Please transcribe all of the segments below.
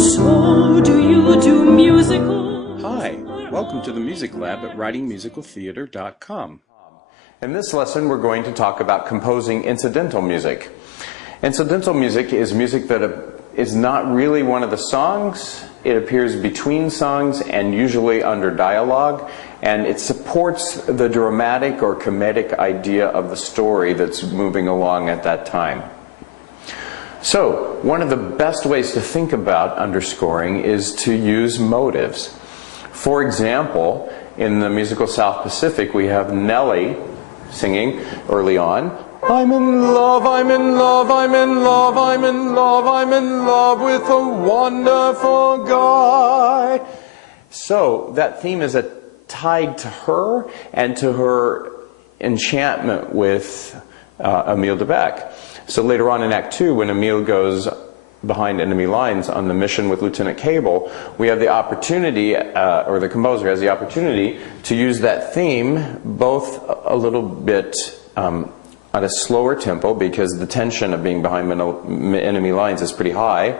So, do you do musicals? Hi, welcome to the Music Lab at writingmusicaltheater.com. In this lesson, we're going to talk about composing incidental music. Incidental music is music that is not really one of the songs. It appears between songs and usually under dialogue, and it supports the dramatic or comedic idea of the story that's moving along at that time. So, one of the best ways to think about underscoring is to use motives. For example, in the musical South Pacific, we have Nellie singing early on, I'm in love, I'm in love, I'm in love, I'm in love, I'm in love with a wonderful guy. So that theme is tied to her and to her enchantment with Emile de Becque. So later on in Act 2, when Emile goes behind enemy lines on the mission with Lieutenant Cable, we have the opportunity, or the composer has the opportunity to use that theme both a little bit at a slower tempo, because the tension of being behind enemy lines is pretty high.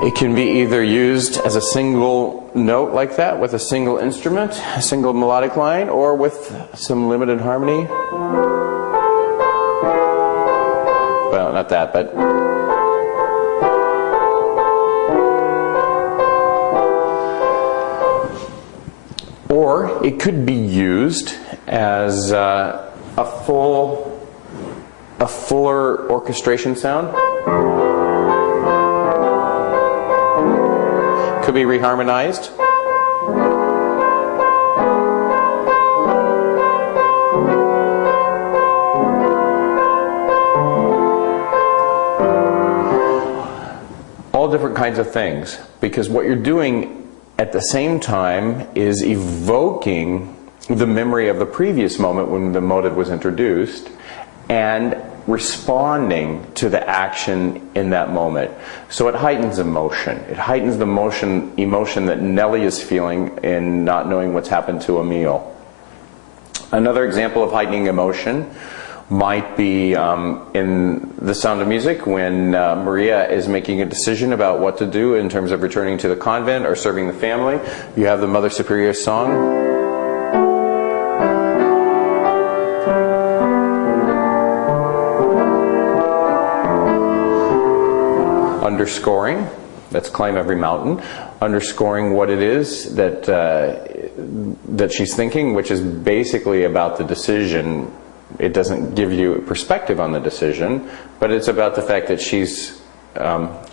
It can be either used as a single note like that with a single instrument, a single melodic line, or with some limited harmony. Well, not that, but... Or it could be used as a fuller orchestration sound. Could be reharmonized. All different kinds of things, because what you're doing at the same time is evoking the memory of the previous moment when the motive was introduced and responding to the action in that moment. So it heightens emotion. It heightens the emotion that Nellie is feeling in not knowing what's happened to Emile. Another example of heightening emotion might be in The Sound of Music, when Maria is making a decision about what to do in terms of returning to the convent or serving the family. You have the Mother Superior song. Underscoring, that's Climb Every Mountain, underscoring what it is that she's thinking, which is basically about the decision. It doesn't give you a perspective on the decision, but it's about the fact that she's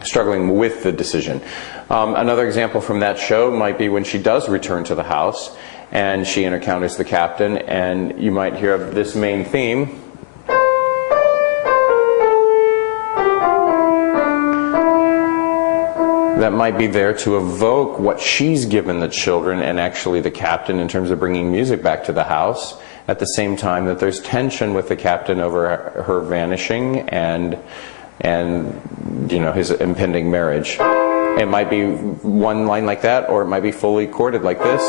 struggling with the decision. Another example from that show might be when she does return to the house and she encounters the captain, and you might hear of this main theme. That might be there to evoke what she's given the children and actually the captain in terms of bringing music back to the house, at the same time that there's tension with the captain over her vanishing and you know, his impending marriage. It might be one line like that, or it might be fully chorded like this.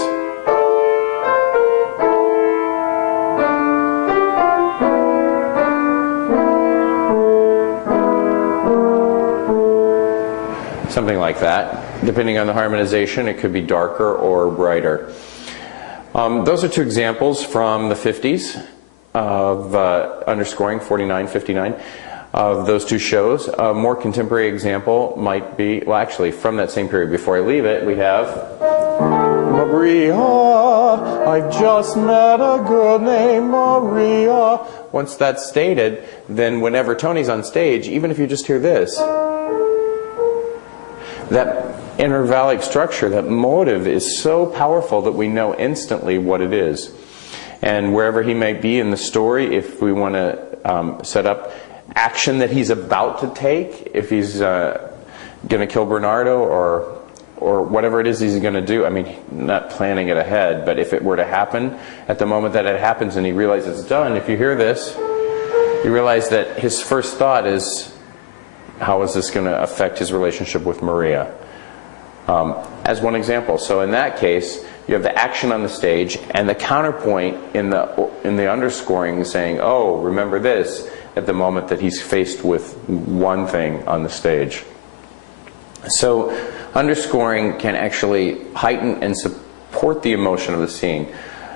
Something like that. Depending on the harmonization, it could be darker or brighter. Those are two examples from the 50s of underscoring, 49, 59, of those two shows. A more contemporary example might be, well, actually, from that same period, before I leave it, we have Maria, I've just met a girl named Maria. Once that's stated, then whenever Tony's on stage, even if you just hear this, that intervallic structure, that motive, is so powerful that we know instantly what it is. And wherever he may be in the story, if we want to set up action that he's about to take, if he's going to kill Bernardo or whatever it is he's going to do, I mean, not planning it ahead, but if it were to happen, at the moment that it happens and he realizes it's done, if you hear this, you realize that his first thought is, how is this going to affect his relationship with Maria? As one example. So in that case, you have the action on the stage, and the counterpoint in the underscoring saying, oh, remember this, at the moment that he's faced with one thing on the stage. So underscoring can actually heighten and support the emotion of the scene.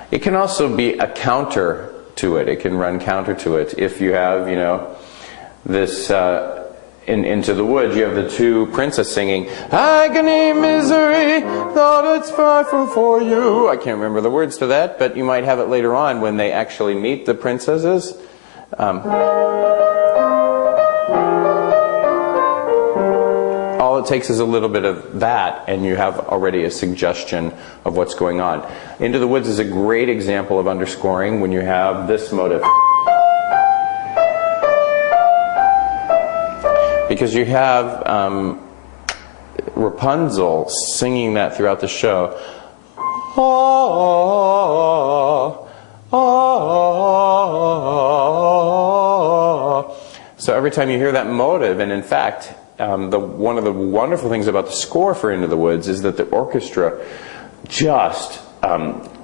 It can also be a counter to it. It can run counter to it. If you have, you know, this in Into the Woods, you have the two princes singing, agony, misery, thought it's frightful for you. I can't remember the words to that, but you might have it later on when they actually meet the princesses. All it takes is a little bit of that, and you have already a suggestion of what's going on. Into the Woods is a great example of underscoring when you have this motive. Because you have Rapunzel singing that throughout the show. Oh, oh, oh. So every time you hear that motive, and in fact, one of the wonderful things about the score for Into the Woods is that the orchestra just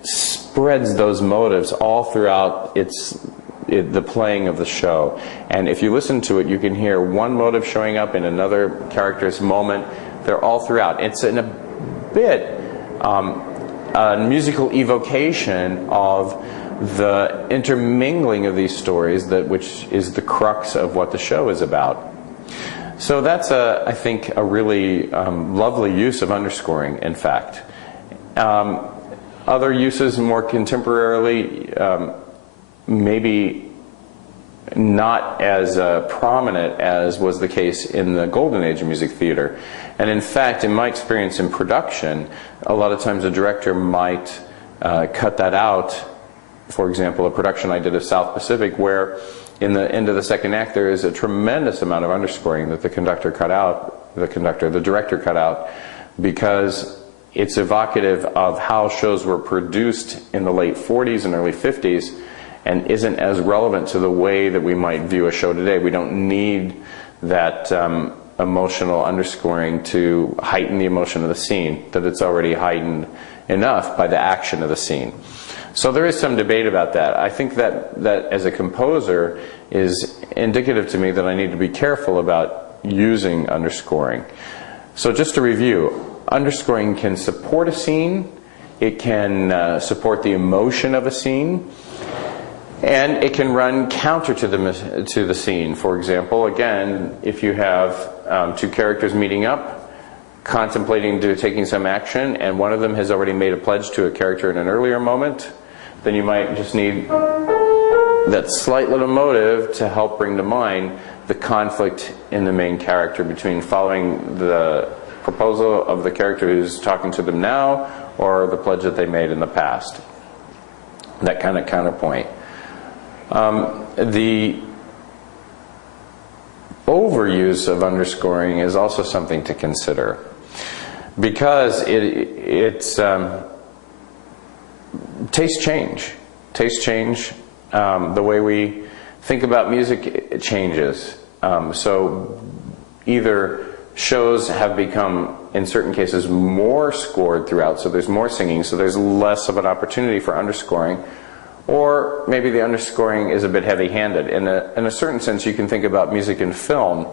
spreads those motives all throughout the playing of the show. And if you listen to it, you can hear one motive showing up in another character's moment. They're all throughout. It's in a bit a musical evocation of the intermingling of these stories, which is the crux of what the show is about. So that's, I think, a really lovely use of underscoring, in fact. Other uses more contemporarily, maybe not as prominent as was the case in the golden age of music theater. And in fact, in my experience in production, a lot of times a director might cut that out. For example, a production I did of South Pacific, where in the end of the second act there is a tremendous amount of underscoring that the director cut out, because it's evocative of how shows were produced in the late 40s and early 50s, and isn't as relevant to the way that we might view a show today. We don't need that emotional underscoring to heighten the emotion of the scene, that it's already heightened enough by the action of the scene. So there is some debate about that. I think that as a composer is indicative to me that I need to be careful about using underscoring. So just to review, underscoring can support a scene, it can support the emotion of a scene, and it can run counter to the scene. For example, again, if you have two characters meeting up, contemplating taking some action, and one of them has already made a pledge to a character in an earlier moment, then you might just need that slight little motive to help bring to mind the conflict in the main character between following the proposal of the character who's talking to them now or the pledge that they made in the past. That kind of counterpoint. The overuse of underscoring is also something to consider, because it's tastes change. The way we think about music, it changes. So either shows have become, in certain cases, more scored throughout, so there's more singing, so there's less of an opportunity for underscoring, or maybe the underscoring is a bit heavy-handed. In a certain sense, you can think about music in film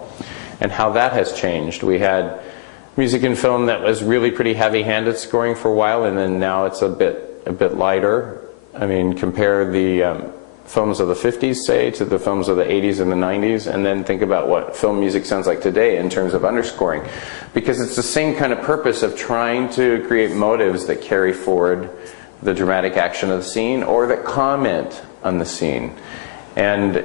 and how that has changed. We had music in film that was really pretty heavy-handed scoring for a while, and then now it's a bit lighter. I mean, compare the films of the 50s, say, to the films of the 80s and the 90s, and then think about what film music sounds like today in terms of underscoring. Because it's the same kind of purpose of trying to create motives that carry forward the dramatic action of the scene, or that comment on the scene. And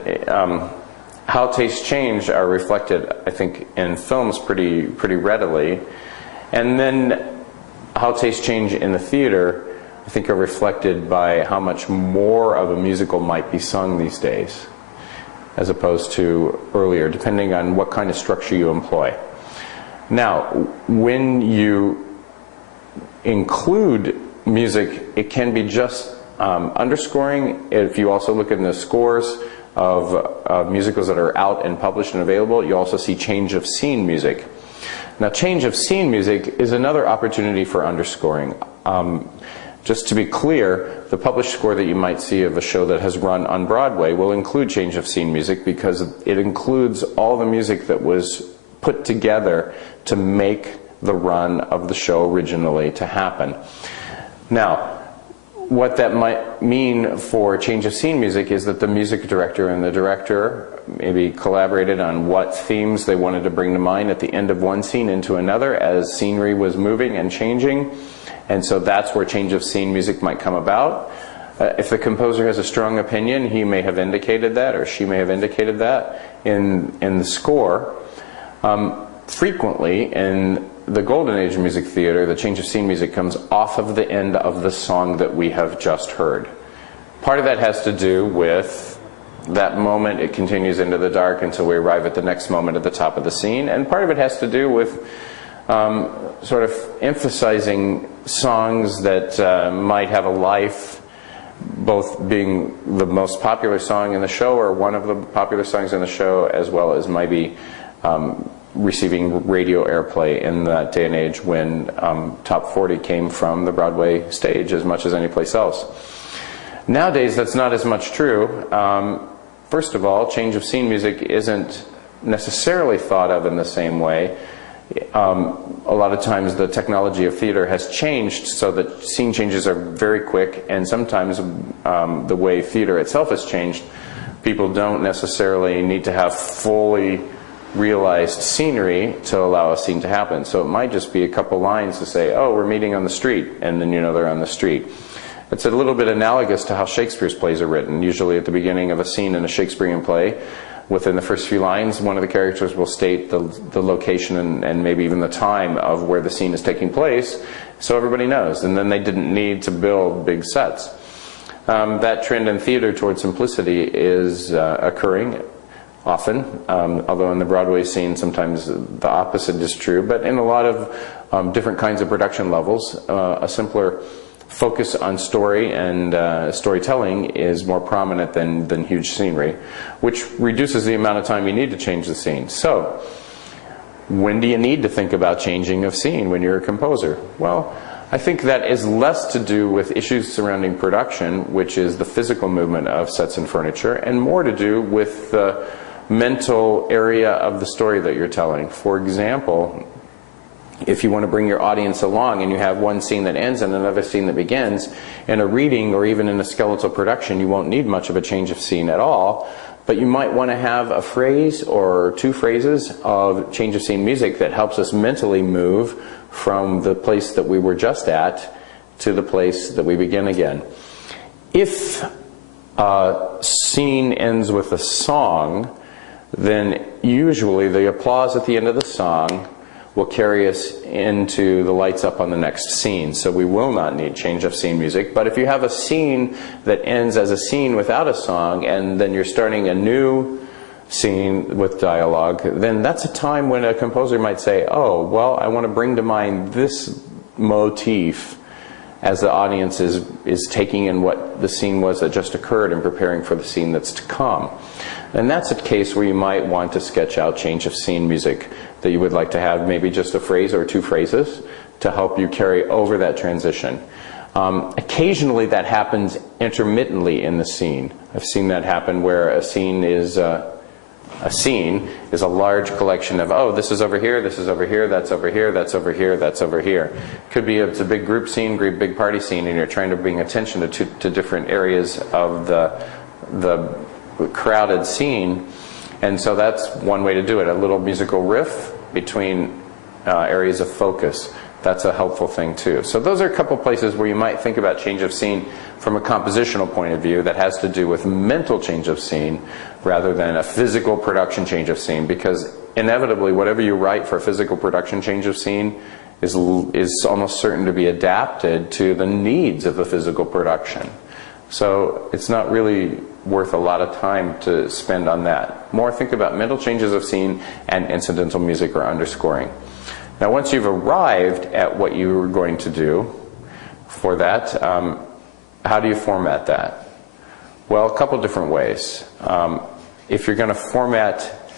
how tastes change are reflected, I think, in films pretty readily. And then how tastes change in the theater, I think, are reflected by how much more of a musical might be sung these days, as opposed to earlier, depending on what kind of structure you employ. Now, when you include music, it can be just underscoring. If you also look in the scores of musicals that are out and published and available, you also see change of scene music. Now, change of scene music is another opportunity for underscoring. Just to be clear, the published score that you might see of a show that has run on Broadway will include change of scene music because it includes all the music that was put together to make the run of the show originally to happen. Now, what that might mean for change of scene music is that the music director and the director maybe collaborated on what themes they wanted to bring to mind at the end of one scene into another as scenery was moving and changing. And so that's where change of scene music might come about. If the composer has a strong opinion, he may have indicated that, or she may have indicated that in the score. Frequently, in the golden age of music theater, the change of scene music comes off of the end of the song that we have just heard. Part of that has to do with that moment. It continues into the dark until we arrive at the next moment at the top of the scene. And part of it has to do with sort of emphasizing songs that might have a life, both being the most popular song in the show or one of the popular songs in the show, as well as maybe receiving radio airplay in that day and age when Top 40 came from the Broadway stage as much as any place else. Nowadays, that's not as much true. First of all, change of scene music isn't necessarily thought of in the same way. A lot of times the technology of theater has changed so that scene changes are very quick, and sometimes the way theater itself has changed, people don't necessarily need to have fully realized scenery to allow a scene to happen. So it might just be a couple lines to say, oh, we're meeting on the street, and then you know they're on the street. It's a little bit analogous to how Shakespeare's plays are written. Usually at the beginning of a scene in a Shakespearean play, within the first few lines, one of the characters will state the location and maybe even the time of where the scene is taking place, so everybody knows. And then they didn't need to build big sets. That trend in theater towards simplicity is occurring often, although in the Broadway scene sometimes the opposite is true. But in a lot of different kinds of production levels, a simpler focus on story and storytelling is more prominent than huge scenery, which reduces the amount of time you need to change the scene. So, when do you need to think about changing of scene when you're a composer? Well, I think that is less to do with issues surrounding production, which is the physical movement of sets and furniture, and more to do with the mental area of the story that you're telling. For example, if you want to bring your audience along and you have one scene that ends and another scene that begins, in a reading or even in a skeletal production, you won't need much of a change of scene at all, but you might want to have a phrase or two phrases of change of scene music that helps us mentally move from the place that we were just at to the place that we begin again. If a scene ends with a song, then usually the applause at the end of the song will carry us into the lights up on the next scene. So we will not need change of scene music. But if you have a scene that ends as a scene without a song, and then you're starting a new scene with dialogue, then that's a time when a composer might say, oh, well, I want to bring to mind this motif as the audience is taking in what the scene was that just occurred and preparing for the scene that's to come. And that's a case where you might want to sketch out change of scene music that you would like to have, maybe just a phrase or two phrases to help you carry over that transition. Occasionally that happens intermittently in the scene. I've seen that happen where a scene is a large collection of, oh, this is over here, this is over here, that's over here, that's over here, that's over here. Could be it's a big group scene, big party scene, and you're trying to bring attention to different areas of the crowded scene. And so that's one way to do it, a little musical riff between areas of focus. That's a helpful thing too. So those are a couple places where you might think about change of scene from a compositional point of view that has to do with mental change of scene rather than a physical production change of scene, because inevitably whatever you write for a physical production change of scene is almost certain to be adapted to the needs of the physical production. So it's not really worth a lot of time to spend on that. More think about mental changes of scene and incidental music or underscoring. Now once you've arrived at what you're going to do for that, how do you format that? Well, a couple different ways. If you're going to format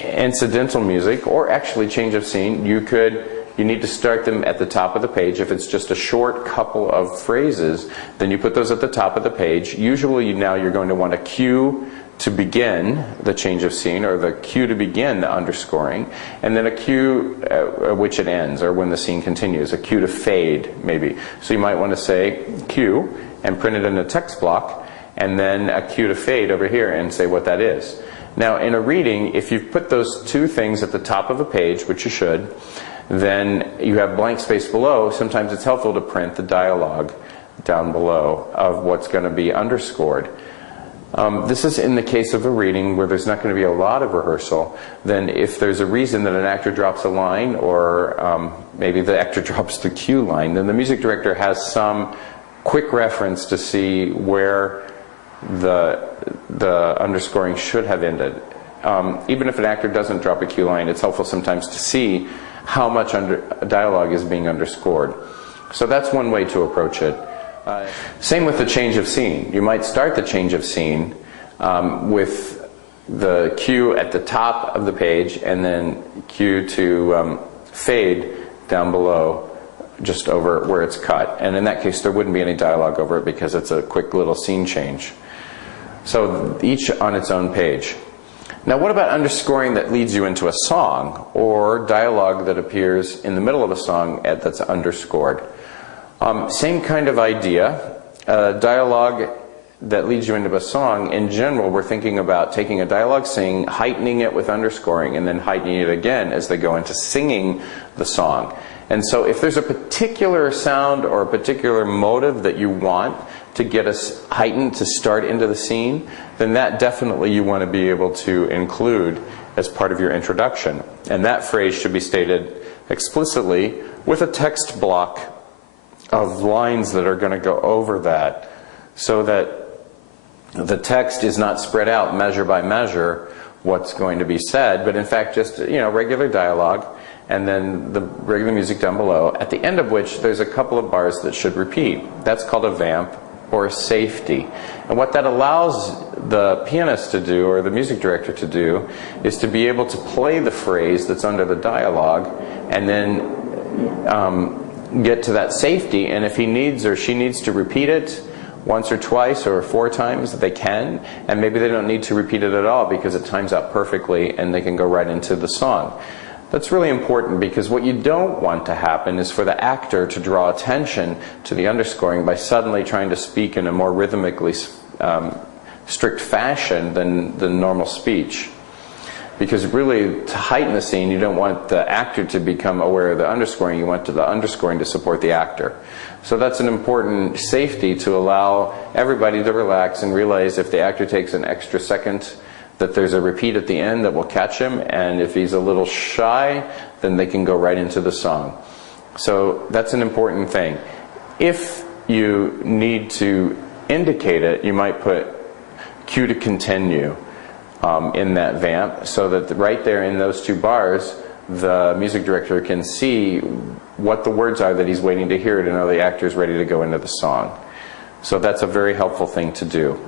incidental music or actually change of scene, you could you need to start them at the top of the page. If it's just a short couple of phrases, then you put those at the top of the page. Usually now you're going to want a cue to begin the change of scene, or the cue to begin the underscoring, and then a cue at which it ends, or when the scene continues, a cue to fade maybe. So you might want to say cue and print it in a text block, and then a cue to fade over here and say what that is. Now in a reading, if you've put those two things at the top of a page, which you should, then you have blank space below. Sometimes it's helpful to print the dialogue down below of what's going to be underscored. This is in the case of a reading where there's not going to be a lot of rehearsal. Then if there's a reason that an actor drops a line, or maybe the actor drops the cue line, then the music director has some quick reference to see where the underscoring should have ended. Even if an actor doesn't drop a cue line, it's helpful sometimes to see how much dialogue is being underscored. So that's one way to approach it. Same with the change of scene. You might start the change of scene with the cue at the top of the page, and then cue to fade down below, just over where it's cut. And in that case, there wouldn't be any dialogue over it because it's a quick little scene change. So each on its own page. Now what about underscoring that leads you into a song, or dialogue that appears in the middle of a song that's underscored? Same kind of idea. Dialogue that leads you into a song, in general, we're thinking about taking a dialogue scene, heightening it with underscoring, and then heightening it again as they go into singing the song. And so if there's a particular sound or a particular motive that you want to get us heightened to start into the scene, then that definitely you want to be able to include as part of your introduction. And that phrase should be stated explicitly with a text block of lines that are going to go over that, so that the text is not spread out measure by measure what's going to be said, but in fact just, you know, regular dialogue, and then the regular music down below, at the end of which there's a couple of bars that should repeat. That's called a vamp or a safety. And what that allows the pianist to do, or the music director to do, is to be able to play the phrase that's under the dialogue, and then get to that safety, and if he needs or she needs to repeat it once or twice or 4 times, they can, and maybe they don't need to repeat it at all because it times out perfectly and they can go right into the song. That's really important, because what you don't want to happen is for the actor to draw attention to the underscoring by suddenly trying to speak in a more rhythmically strict fashion than normal speech. Because really, to heighten the scene, you don't want the actor to become aware of the underscoring, you want the underscoring to support the actor. So that's an important safety to allow everybody to relax and realize if the actor takes an extra second, that there's a repeat at the end that will catch him, and if he's a little shy, then they can go right into the song. So that's an important thing. If you need to indicate it, you might put cue to continue in that vamp, so that right there in those 2 bars, the music director can see what the words are that he's waiting to hear to know the actor is ready to go into the song. So that's a very helpful thing to do.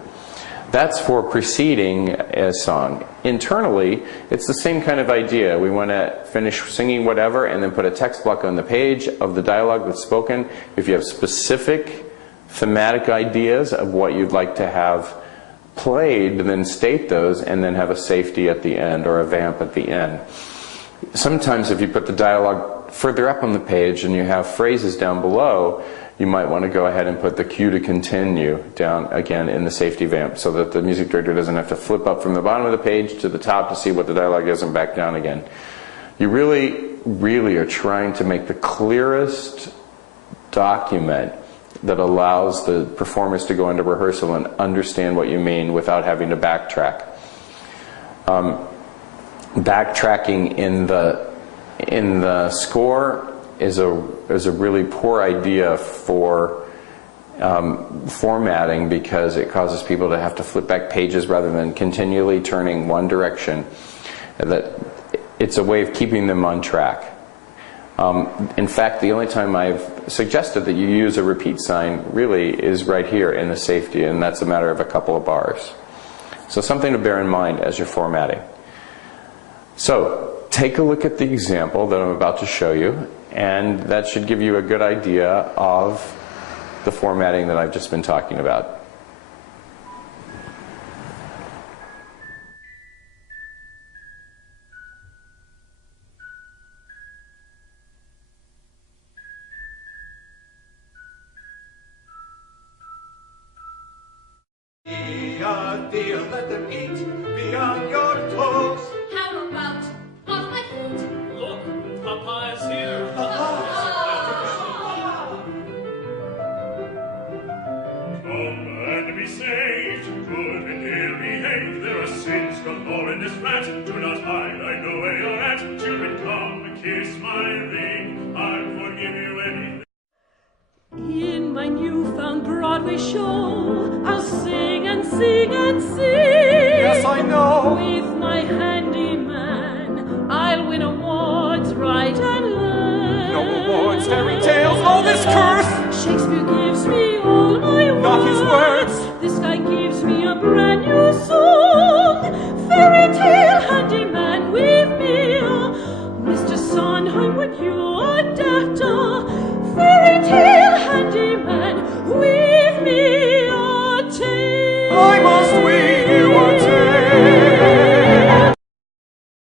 That's for preceding a song. Internally, it's the same kind of idea. We want to finish singing whatever and then put a text block on the page of the dialogue that's spoken. If you have specific thematic ideas of what you'd like to have played, then state those, and then have a safety at the end, or a vamp at the end. Sometimes if you put the dialogue further up on the page and you have phrases down below, you might want to go ahead and put the cue to continue down again in the safety vamp, so that the music director doesn't have to flip up from the bottom of the page to the top to see what the dialogue is and back down again. You really are trying to make the clearest document that allows the performers to go into rehearsal and understand what you mean without having to backtrack. Backtracking in the score is a really poor idea for formatting, because it causes people to have to flip back pages rather than continually turning one direction. It's a way of keeping them on track. In fact, the only time I've suggested that you use a repeat sign really is right here in the safety, and that's a matter of a couple of bars. So something to bear in mind as you're formatting. So take a look at the example that I'm about to show you, And that should give you a good idea of the formatting that I've just been talking about. Deal, let them eat beyond your toes. How about off my feet? Look, Papa is here. Come and be saved, good and ill behave. There are sins galore in this flat. Do not hide, I know where you're at. Children, come, kiss my ring. I'll forgive you anything. In my newfound Broadway show, I'll sing and sing and sing. Yes, I know. With my handyman, I'll win awards right and left. No awards, fairy tales, all this curse. Shakespeare gives me all my words. Not his words. This guy gives me a brand new